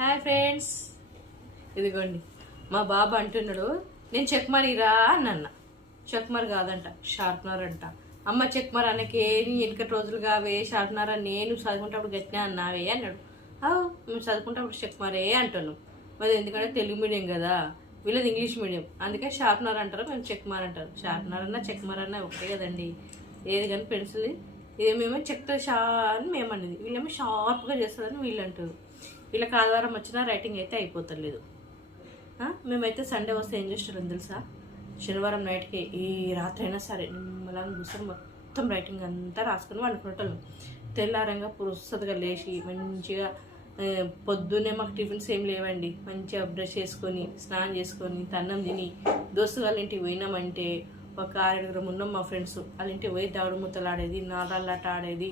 Hi friends, ఇదిగోండి మా బాబు అంటున్నాడు నేను చెక్మరీరా అన్న. చెక్మర్ కాదంట, షార్ప్నర్ అంట. అమ్మ చెక్మర్ అనకే నీ వెనకటి రోజులు కావే షార్ప్నర్ అని నేను చదువుకుంటప్పుడు గట్టినా అన్నావే అన్నాడు. మేము చదువుకుంటప్పుడు చెక్మరే అంటున్నాం. మరి ఎందుకంటే తెలుగు మీడియం కదా, వీళ్ళది ఇంగ్లీష్ మీడియం, అందుకే షార్ప్నర్ అంటారు, మేము చెక్మర్ అంటారు. షార్ప్నర్ అన్నా చెక్మర్ అన్నా ఒకటే కదండి. ఏది కానీ పెన్సిల్ ఇదేమేమో చెక్తో షా అని మేము అనేది, వీళ్ళేమో షార్ప్గా చేస్తారని వీళ్ళు అంటారు. వీళ్ళకి ఆదివారం వచ్చినా రైటింగ్ అయితే అయిపోతలేదు. మేమైతే సండే వస్తే ఏం చేస్తారని తెలుసా, శనివారం నైట్కి ఈ రాత్రి అయినా సరే నిమ్మలాగా కూర్చొని మొత్తం రైటింగ్ అంతా రాసుకొని వండుకుంటాం. తెల్లారంగా పురుసతగా లేచి మంచిగా పొద్దున్నే మాకు టిఫిన్స్ ఏం లేవండి, మంచిగా బ్రష్ చేసుకొని స్నానం చేసుకొని తన్నం తిని దోస్తు వాళ్ళ ఇంటికి పోయినామంటే ఒక 6-7 ఉన్నాం మా ఫ్రెండ్స్. వాళ్ళ ఇంటికి పోయి దావుడు ముత్తలు ఆడేది, నారాళ్ళాట ఆడేది.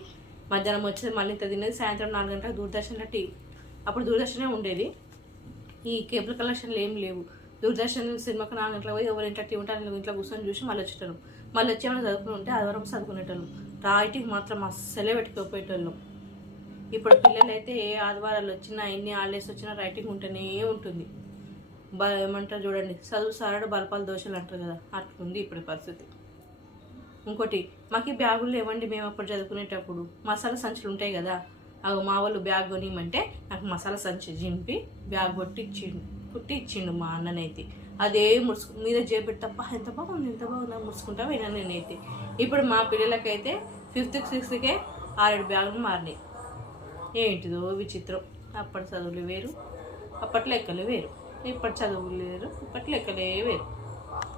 మధ్యాహ్నం వచ్చేది మళ్ళీ ఇంత తినేది, సాయంత్రం 4 గంటలకు దూరదర్శన్లో టీవీ. అప్పుడు దూరదర్శనే ఉండేది, ఈ కేబుల్ కలెక్షన్లు ఏం లేవు. దూరదర్శన్ సినిమాకి 4 గంటలకు పోయి ఎవరి ఇంట్లో టీవీ ఉంటే ఇంట్లో కూర్చొని చూసి మళ్ళీ వచ్చేటాను. మళ్ళీ వచ్చేమన్నా చదువుకుని ఉంటే ఆదివారం చదువుకునేటోళ్ళం. రైటింగ్ మాత్రం అస్సలే పెట్టుకోపోయేటోళ్ళం. ఇప్పుడు పిల్లలు అయితే ఏ ఆదివారాలు వచ్చినా ఎన్ని హాలిడేస్ వచ్చినా రైటింగ్ ఉంటూనే ఉంటుంది. ఏమంటారు చూడండి, చదువు సారడు బలపాలు దోశలు అంటారు కదా, అట్లుంది ఇప్పుడు పరిస్థితి. ఇంకోటి, మాకు బ్యాగులు లేవండి. మేము అప్పుడు చదువుకునేటప్పుడు మసాలా సంచులు ఉంటాయి కదా, అవి మా వాళ్ళు బ్యాగ్ కొనియమంటే నాకు మసాలా సంచి జింపి బ్యాగ్ కుట్టి ఇచ్చిండు మా అన్ననైతే. అదే మీద చేపెట్టి తప్ప ఎంత బాగుంది ముడుచుకుంటా పోయినా నేనైతే. ఇప్పుడు మా పిల్లలకైతే 5th 6thకే 6-7 బ్యాగులు మారినాయి. ఏంటిదో విచిత్రం. అప్పటి చదువులు వేరు, అప్పటి లెక్కలు వేరు. ఇప్పటి చదువులు వేరు, ఇప్పటి లెక్కలే వేరు.